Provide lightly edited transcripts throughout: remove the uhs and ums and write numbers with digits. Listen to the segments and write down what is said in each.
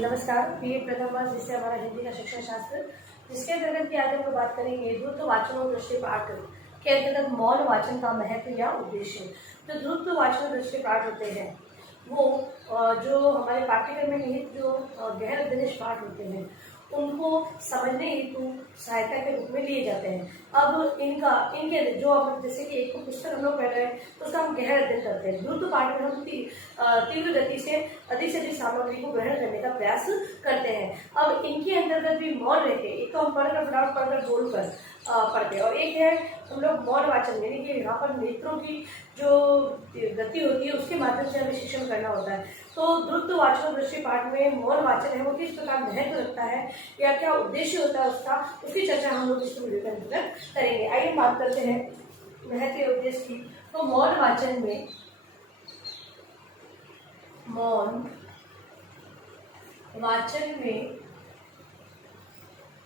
नमस्कार। बीए प्रथम वर्ष जिससे हमारा हिंदी का शिक्षण शास्त्र, जिसके अंतर्गत की आज हम लोग बात करेंगे द्रुत वाचन और दृष्टिपाठ के अंतर्गत मौन वाचन का महत्व या उद्देश्य। तो द्रुत वाचन और दृष्टिपाठ होते हैं वो जो हमारे पाठ्यक्रम में निहित जो गहन अध्ययन पाठ होते हैं उनको समझने हेतु सहायता के रूप में लिए जाते हैं। अब इनके जो हम जैसे कि एक पुस्तक हम लोग पढ़ रहे हैं तो उसका हम गहन अध्ययन करते हैं। द्रुत पाठ में हम तीव्र गति से अधिक सामग्री को ग्रहण करने का प्रयास करते हैं। अब इनके अंतर्गत भी मौन रहते हैं। एक तो हम पढ़कर फटाफट पढ़कर बोलकर पढ़ते हैं और एक है हम लोग मौन वाचन, यानी कि यहाँ पर नेत्रों की जो गति होती है उसके माध्यम से हमें शिक्षण करना होता है। तो द्रुत वाचन और दृष्टिपाठ में मौन वाचन है वो किस प्रकार महत्व रखता है या क्या उद्देश्य होता है उसका, उसकी चर्चा हम लोग इस वीडियो के अंतर्गत करेंगे। आइए बात करते हैं महत्व और उद्देश्य की। तो मौन वाचन में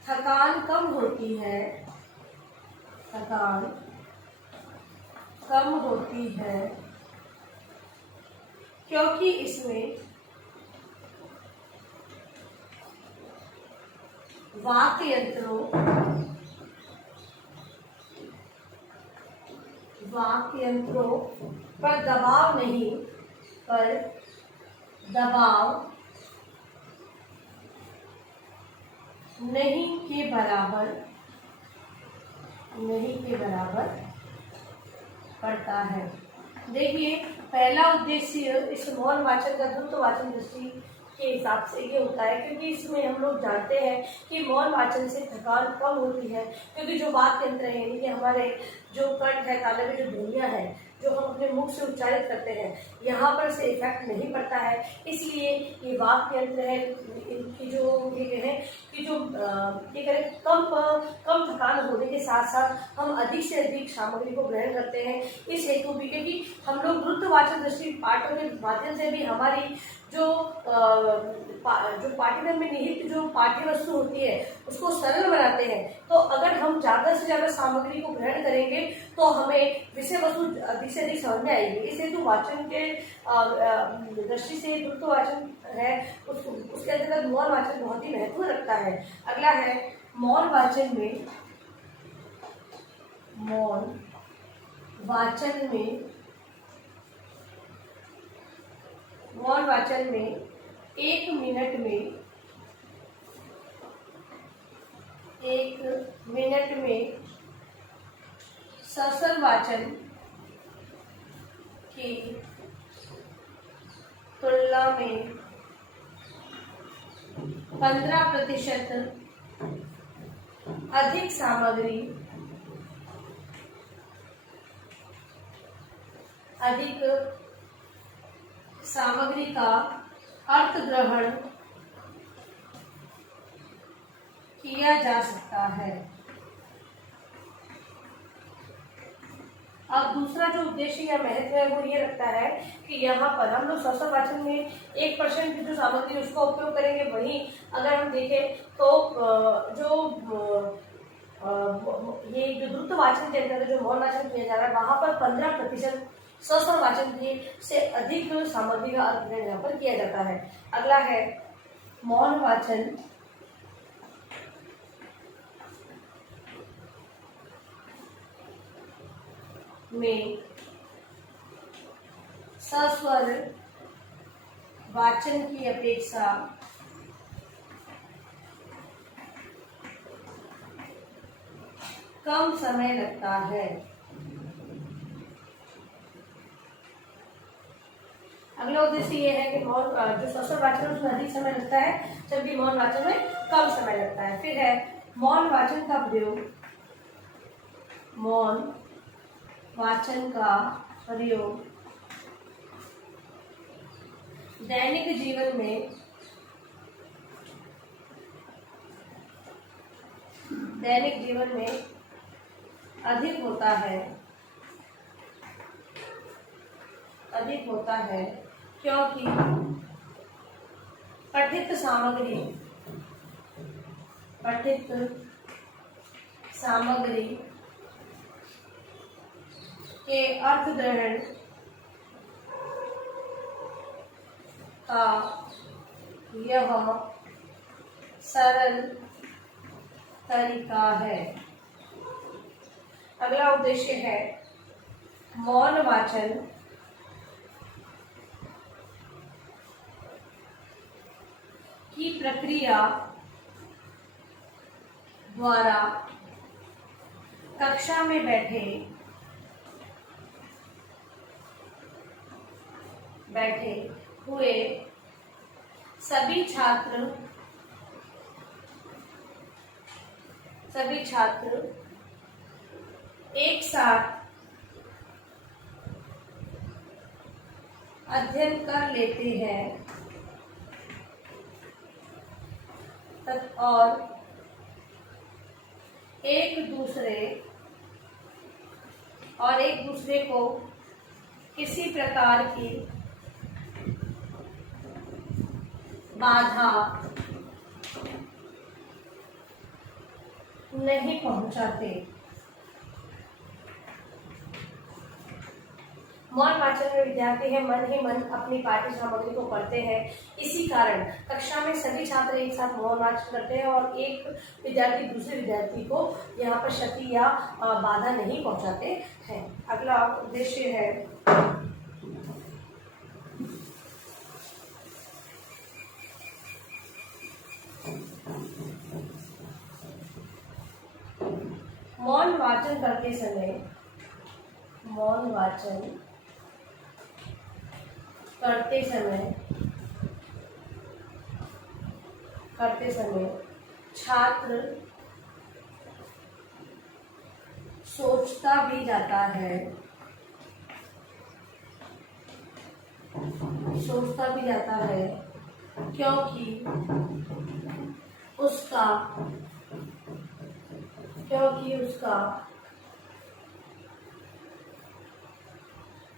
थकान कम होती है, क्योंकि इसमें वाक्य यंत्रों पर दबाव नहीं के बराबर पड़ता है। देखिए, पहला उद्देश्य इस मौन वाचन का द्रुत वाचन दृष्टि के हिसाब से ये होता है क्योंकि इसमें हम लोग जानते हैं कि मौन वाचन से थकान कम होती है, क्योंकि जो वाक्य यंत्र है यानी कि हमारे जो कंठ है, तालव्य में जो ध्वनियां है जो हम अपने मुख से उच्चारित करते हैं यहाँ पर से इफेक्ट नहीं पड़ता है। इसलिए ये वाक्य यंत्र है इनकी जो ये है कि जो ये करें कम थकान होने के साथ साथ हम अधिक से अधिक सामग्री को ग्रहण करते हैं। इस हेतु भी क्योंकि हम लोग द्रुत वाचन दृष्टि पाठों के माध्यम से भी हमारी जो पाठ्यक्रम में निहित जो पाठ्य वस्तु होती है उसको सरल बनाते हैं। तो अगर हम ज़्यादा से ज़्यादा सामग्री को ग्रहण करेंगे तो हमें विषय वस्तु अधिक से अधिक समझ में आएगी। इस हेतु वाचन के दृष्टि से द्रुत वाचन है उसके अंतर्गत मौन वाचन बहुत ही महत्व रखता है। अगला है मौन वाचन में 1 मिनट में ससल वाचन की तुलना में 15% अधिक सामग्री का अर्थ ग्रहण किया जा सकता है। अब दूसरा जो उद्देश्य या महत्व है वो ये रखता है कि यहाँ पर हम लोग ससल वाचन में 1% की जो सामग्री उसका उपयोग करेंगे। वहीं अगर हम देखें तो ये जो द्रुत वाचन के अंतर्गत जो मौन वाचन किया जा रहा है वहां पर 15% ससल वाचन की से अधिक सामग्री का अर्थ ग्रहण यहाँ पर किया जाता है। अगला है मौन वाचन में सस्वर वाचन की अपेक्षा कम समय लगता है। अगला उद्देश्य ये है कि मौन जो सस्वर वाचन उसमें अधिक समय लगता है जबकि मौन वाचन में कम समय लगता है। फिर है मौन वाचन का प्रयोग दैनिक जीवन में अधिक होता है क्योंकि पठित सामग्री के अर्थ ग्रहण का यह सरल तरीका है। अगला उद्देश्य है मौन वाचन की प्रक्रिया द्वारा कक्षा में बैठे हुए सभी छात्र एक साथ अध्ययन कर लेते हैं और एक दूसरे को किसी प्रकार की बाधा नहीं पहुंचाते। मौन वाचन में विद्यार्थी है मन ही मन अपनी पाठ्य सामग्री को पढ़ते हैं। इसी कारण कक्षा में सभी छात्र एक साथ मौन वाचन करते हैं और एक विद्यार्थी दूसरे विद्यार्थी को यहाँ पर क्षति या बाधा नहीं पहुंचाते हैं। अगला उद्देश्य है मौन वाचन करते समय छात्र सोचता भी जाता है क्योंकि उसका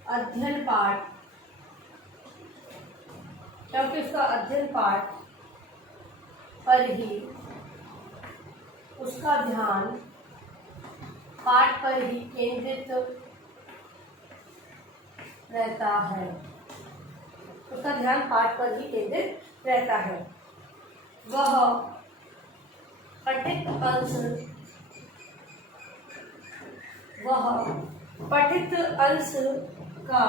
अध्ययन पाठ पर ही उसका ध्यान पाठ पर ही केंद्रित रहता है। वह पठित अंश का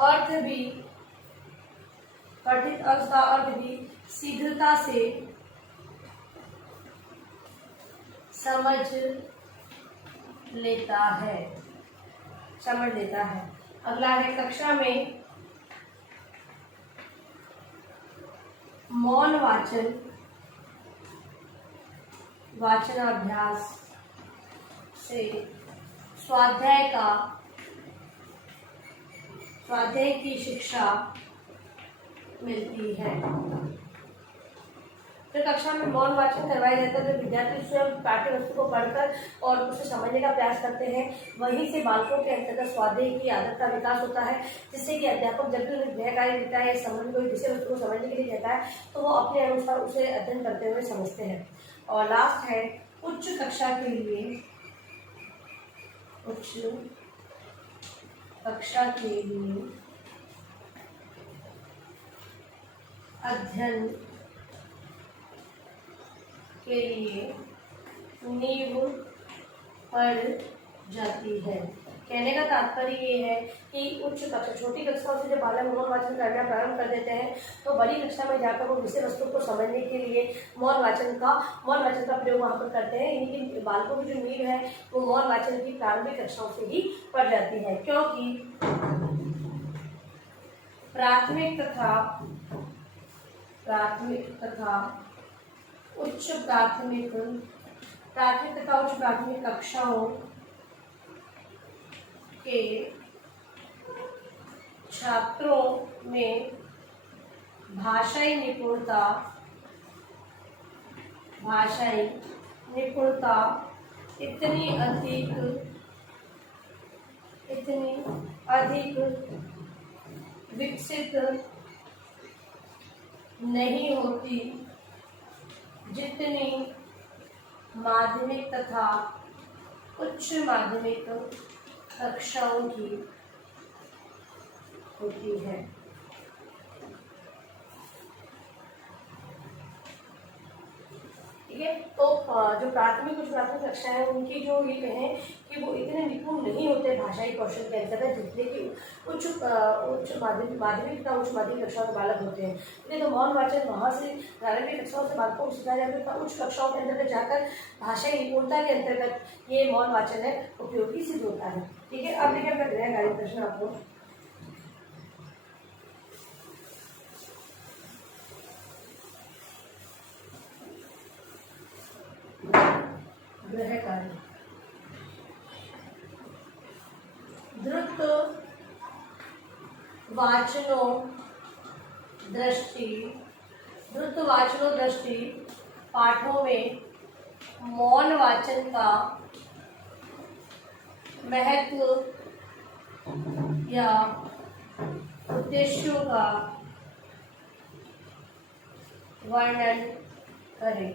अर्थ भी शीघ्रता से समझ लेता है। अगला है कक्षा में मौन वाचनाभ्यास से स्वाध्याय की शिक्षा मिलती है। तो कक्षा में मौन वाचन करवाया जाता है। तो विद्यार्थी स्वयं पाठ्य वस्तु को पढ़कर और उसे समझने का प्रयास करते हैं। वहीं से बालकों के अंतर्गत स्वाध्याय की आदत का विकास होता है, जिससे कि अध्यापक जब भी उन्हें गृह कार्य देता है या संबंध कोई विषय वस्तु को समझने के लिए देता है तो वो अपने अनुसार उसे अध्ययन करते हुए समझते हैं। और लास्ट है उच्च कक्षा के लिए अध्ययन के लिए नींव पड़ जाती है। कहने का तात्पर्य ये है कि छोटी कक्षाओं से जब बालक मौन वाचन करना प्रारंभ कर देते हैं तो बड़ी कक्षा में जाकर वो विषय वस्तु को समझने के लिए मौन वाचन का प्रयोग वहाँ पर करते हैं। इनकी बालकों की जो नींव है वो मौन वाचन की प्रारंभिक कक्षाओं से ही पड़ जाती है, क्योंकि प्राथमिक तथा उच्च प्राथमिक कक्षाओं के छात्रों में भाषाई निपुणता इतनी अधिक विकसित नहीं होती जितनी माध्यमिक तथा उच्च माध्यमिक कक्षाओं की होती है। ठीक है। तो जो प्राथमिक उच्च प्राथमिक कक्षा है उनकी जो ये कहें कि वो इतने निपुण नहीं होते भाषाई कौशल के अंतर्गत जितने कि उच्च माध्यमिक तथा उच्च माध्यमिक कक्षाओं के बालक होते हैं। इसलिए तो मौन वाचन वहाँ से प्रारंभिक कक्षाओं से बालकों को सिखाया जाता है, उच्च कक्षाओं के अंतर्गत जाकर भाषाई निपुणता के अंतर्गत ये मौन वाचन है उपयोगी सिद्ध होता है। ठीक है। अब देखिए अपना गृह कार्य प्रश्न आपको गृह कार्य द्रुत वाचनो दृष्टि पाठों में मौन वाचन का महत्व या उद्देश्यों का वर्णन करें।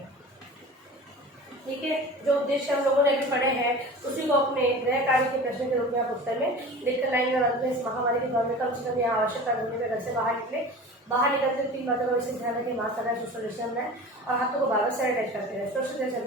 ठीक है। जो उद्देश्य हम लोगों ने अभी पढ़े हैं उसी को अपने गृह कार्य के प्रश्न के रूप में आप उत्तर में लिखकर लाएंगे और अंत में इस महामारी के दौर में कम से कम यहाँ आवश्यक कार्य होने में घर से बाहर निकले। बाहर निकलते 3 बातों को इसे ध्यान रखें, मास्क लगाए, सोशल डिस्टेंस बनाए और हाथों को बार-बार सैनिटाइज करते रहे। Social distance